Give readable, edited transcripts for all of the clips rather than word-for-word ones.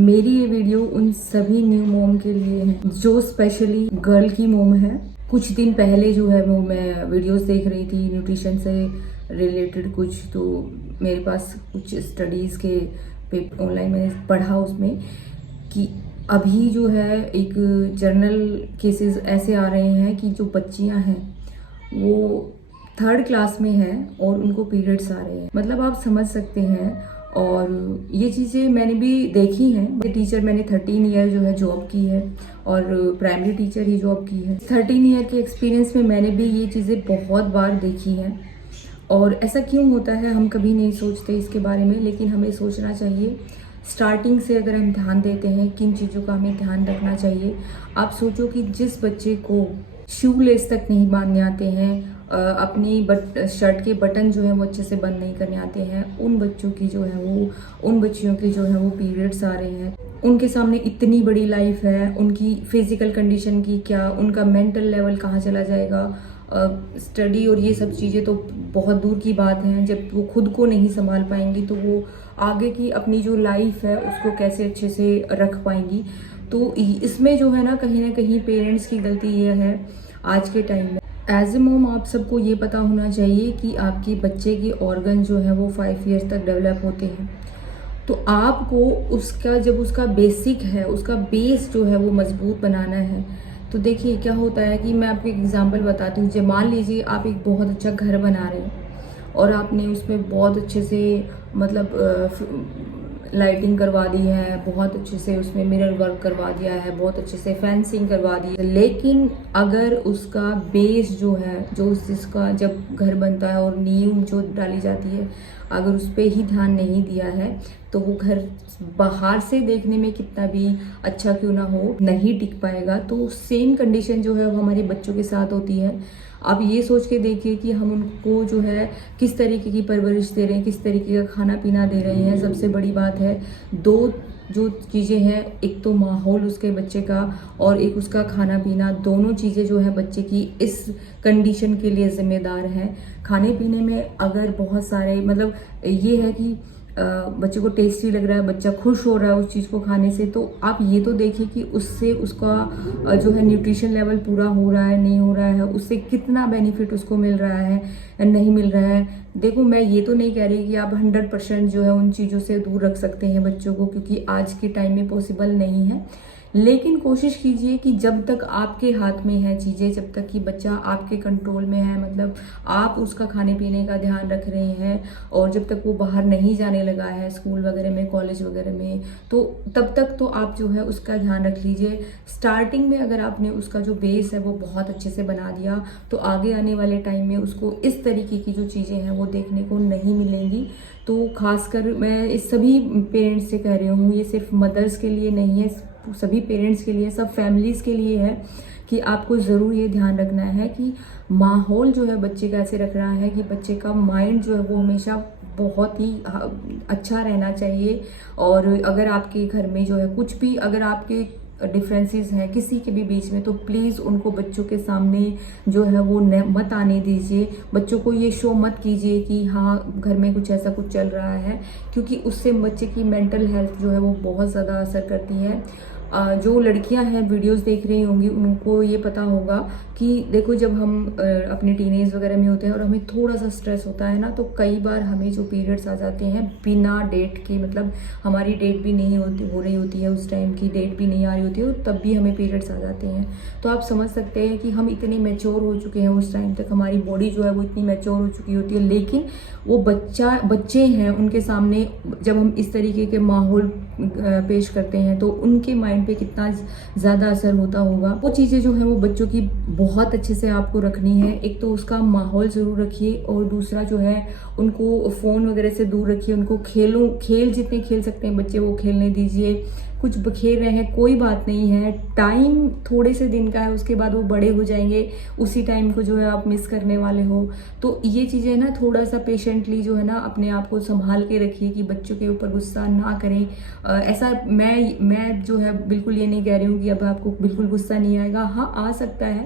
मेरी ये वीडियो उन सभी न्यू मॉम के लिए है जो स्पेशली गर्ल की मॉम है। कुछ दिन पहले जो है वो मैं वीडियोस देख रही थी न्यूट्रिशन से रिलेटेड कुछ, तो मेरे पास कुछ स्टडीज़ के ऑनलाइन मैंने पढ़ा उसमें कि अभी जो है एक जर्नल केसेस ऐसे आ रहे हैं कि जो बच्चियां हैं वो 3rd क्लास में हैं और उनको पीरियड्स आ रहे हैं। मतलब आप समझ सकते हैं। और ये चीज़ें मैंने भी देखी हैं। टीचर मैंने 13 ईयर जो है जॉब की है और प्राइमरी टीचर ही जॉब की है। 13 ईयर के एक्सपीरियंस में मैंने भी ये चीज़ें बहुत बार देखी हैं। और ऐसा क्यों होता है हम कभी नहीं सोचते इसके बारे में, लेकिन हमें सोचना चाहिए। स्टार्टिंग से अगर हम ध्यान देते हैं किन चीज़ों का हमें ध्यान रखना चाहिए। आप सोचो कि जिस बच्चे को शू लेस तक नहीं बांधने आते हैं, अपनी शर्ट के बटन जो है वो अच्छे से बंद नहीं करने आते हैं, उन बच्चियों की जो है वो पीरियड्स आ रहे हैं। उनके सामने इतनी बड़ी लाइफ है, उनकी फिजिकल कंडीशन की क्या, उनका मेंटल लेवल कहाँ चला जाएगा, स्टडी और ये सब चीज़ें तो बहुत दूर की बात है। जब वो खुद को नहीं संभाल पाएंगी तो वो आगे की अपनी जो लाइफ है उसको कैसे अच्छे से रख पाएंगी। तो इसमें जो है ना कहीं पेरेंट्स की गलती ये है आज के टाइम में। एज ए मोम आप सबको ये पता होना चाहिए कि आपके बच्चे के ऑर्गन जो है वो 5 ईयर्स तक डेवलप होते हैं। तो आपको उसका बेसिक है, उसका बेस जो है वो मजबूत बनाना है। तो देखिए क्या होता है कि मैं आपको एक एग्जांपल बताती हूँ। जब मान लीजिए आप एक बहुत अच्छा घर बना रहे हैं और आपने उसमें बहुत अच्छे से लाइटिंग करवा दी है, बहुत अच्छे से उसमें मिरर वर्क करवा दिया है, बहुत अच्छे से फेंसिंग करवा दी है, लेकिन अगर उसका बेस जो है, जो जिसका जब घर बनता है और नींव जो डाली जाती है, अगर उस पर ही ध्यान नहीं दिया है तो वो घर बाहर से देखने में कितना भी अच्छा क्यों ना हो नहीं टिक पाएगा। तो सेम कंडीशन जो है वो हमारे बच्चों के साथ होती है। आप ये सोच के देखिए कि हम उनको जो है किस तरीके की परवरिश दे रहे हैं, किस तरीके का खाना पीना दे रहे हैं। सबसे बड़ी बात है 2 जो चीज़ें हैं, एक तो माहौल उसके बच्चे का और एक उसका खाना पीना। दोनों चीज़ें जो है बच्चे की इस कंडीशन के लिए जिम्मेदार हैं। खाने पीने में अगर बहुत सारे ये है कि बच्चे को टेस्टी लग रहा है, बच्चा खुश हो रहा है उस चीज़ को खाने से, तो आप ये तो देखिए कि उससे उसका जो है न्यूट्रिशन लेवल पूरा हो रहा है नहीं हो रहा है, उससे कितना बेनिफिट उसको मिल रहा है या नहीं मिल रहा है। देखो मैं ये तो नहीं कह रही कि आप 100% जो है उन चीज़ों से दूर रख सकते हैं बच्चों को, क्योंकि आज के टाइम में पॉसिबल नहीं है। लेकिन कोशिश कीजिए कि जब तक आपके हाथ में है चीज़ें, जब तक कि बच्चा आपके कंट्रोल में है, आप उसका खाने पीने का ध्यान रख रहे हैं और जब तक वो बाहर नहीं जाने लगा है स्कूल वगैरह में, कॉलेज वगैरह में, तो तब तक तो आप जो है उसका ध्यान रख लीजिए। स्टार्टिंग में अगर आपने उसका जो बेस है वो बहुत अच्छे से बना दिया तो आगे आने वाले टाइम में उसको इस तरीके की जो चीज़ें हैं वो देखने को नहीं मिलेंगी। तो खासकर मैं इस सभी पेरेंट्स से कह रही हूँ, ये सिर्फ मदर्स के लिए नहीं है, सभी पेरेंट्स के लिए, सब फैमिलीज़ के लिए है कि आपको ज़रूर ये ध्यान रखना है कि माहौल जो है बच्चे का ऐसे रख रहा है कि बच्चे का माइंड जो है वो हमेशा बहुत ही अच्छा रहना चाहिए। और अगर आपके घर में जो है कुछ भी, अगर आपके डिफरेंसेस हैं किसी के भी बीच में, तो प्लीज़ उनको बच्चों के सामने जो है वो मत आने दीजिए। बच्चों को ये शो मत कीजिए कि हाँ घर में कुछ ऐसा कुछ चल रहा है, क्योंकि उससे बच्चे की मेंटल हेल्थ जो है वो बहुत ज़्यादा असर करती है। जो लड़कियां हैं वीडियोस देख रही होंगी उनको ये पता होगा कि देखो जब हम अपने टीनेज वगैरह में होते हैं और हमें थोड़ा सा स्ट्रेस होता है ना, तो कई बार हमें जो पीरियड्स आ जाते हैं बिना डेट के, हमारी डेट भी नहीं हो रही होती है, उस टाइम की डेट भी नहीं आ रही होती है, तब भी हमें पीरियड्स आ जाते हैं। तो आप समझ सकते हैं कि हम इतने मैच्योर हो चुके हैं, उस टाइम तक हमारी बॉडी जो है वो इतनी मैच्योर हो चुकी होती है, लेकिन वो बच्चे हैं उनके सामने जब हम इस तरीके के माहौल पेश करते हैं तो उनके माइंड पे कितना ज़्यादा असर होता होगा। वो चीज़ें जो है वो बच्चों की बहुत अच्छे से आपको रखनी है। एक तो उसका माहौल ज़रूर रखिए और दूसरा जो है उनको फ़ोन वगैरह से दूर रखिए। उनको खेल जितने खेल सकते हैं बच्चे वो खेलने दीजिए। कुछ खेल रहे हैं कोई बात नहीं है, टाइम थोड़े से दिन का है, उसके बाद वो बड़े हो जाएंगे, उसी टाइम को जो है आप मिस करने वाले हो। तो ये चीज़ें ना थोड़ा सा पेशेंटली जो है ना अपने आप को संभाल के रखिए कि बच्चों के ऊपर गुस्सा ना करें। ऐसा मैं जो है बिल्कुल ये नहीं कह रही हूँ कि अब आपको बिल्कुल गुस्सा नहीं आएगा। हाँ आ सकता है,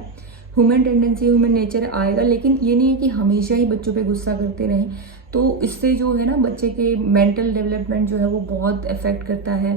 ह्यूमन टेंडेंसी, ह्यूमन नेचर आएगा, लेकिन ये नहीं है कि हमेशा ही बच्चों पे गुस्सा करते रहें। तो इससे जो है ना बच्चे के मेंटल डेवलपमेंट जो है वो बहुत इफेक्ट करता है।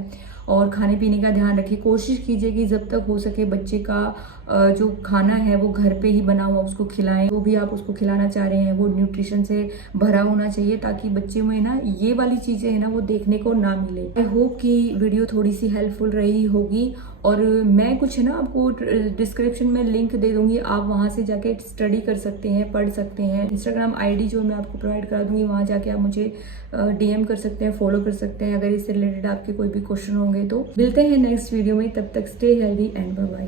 और खाने पीने का ध्यान रखिए। कोशिश कीजिए कि जब तक हो सके बच्चे का जो खाना है वो घर पे ही बना हुआ उसको खिलाएं। जो भी आप उसको खिलाना चाह रहे हैं वो न्यूट्रिशन से भरा होना चाहिए, ताकि बच्चे में ना ये वाली चीज़ें है ना वो देखने को ना मिले। आई होप कि वीडियो थोड़ी सी हेल्पफुल रही होगी, और मैं कुछ है ना आपको डिस्क्रिप्शन में लिंक दे दूंगी, आप वहां से जाके स्टडी कर सकते हैं, पढ़ सकते हैं। इंस्टाग्राम आईडी जो मैं आपको प्रोवाइड करा दूंगी, वहां जाके आप मुझे डीएम कर सकते हैं, फॉलो कर सकते हैं अगर इससे रिलेटेड आपके कोई भी क्वेश्चन होंगे तो। मिलते हैं नेक्स्ट वीडियो में, तब तक stay healthy and bye bye.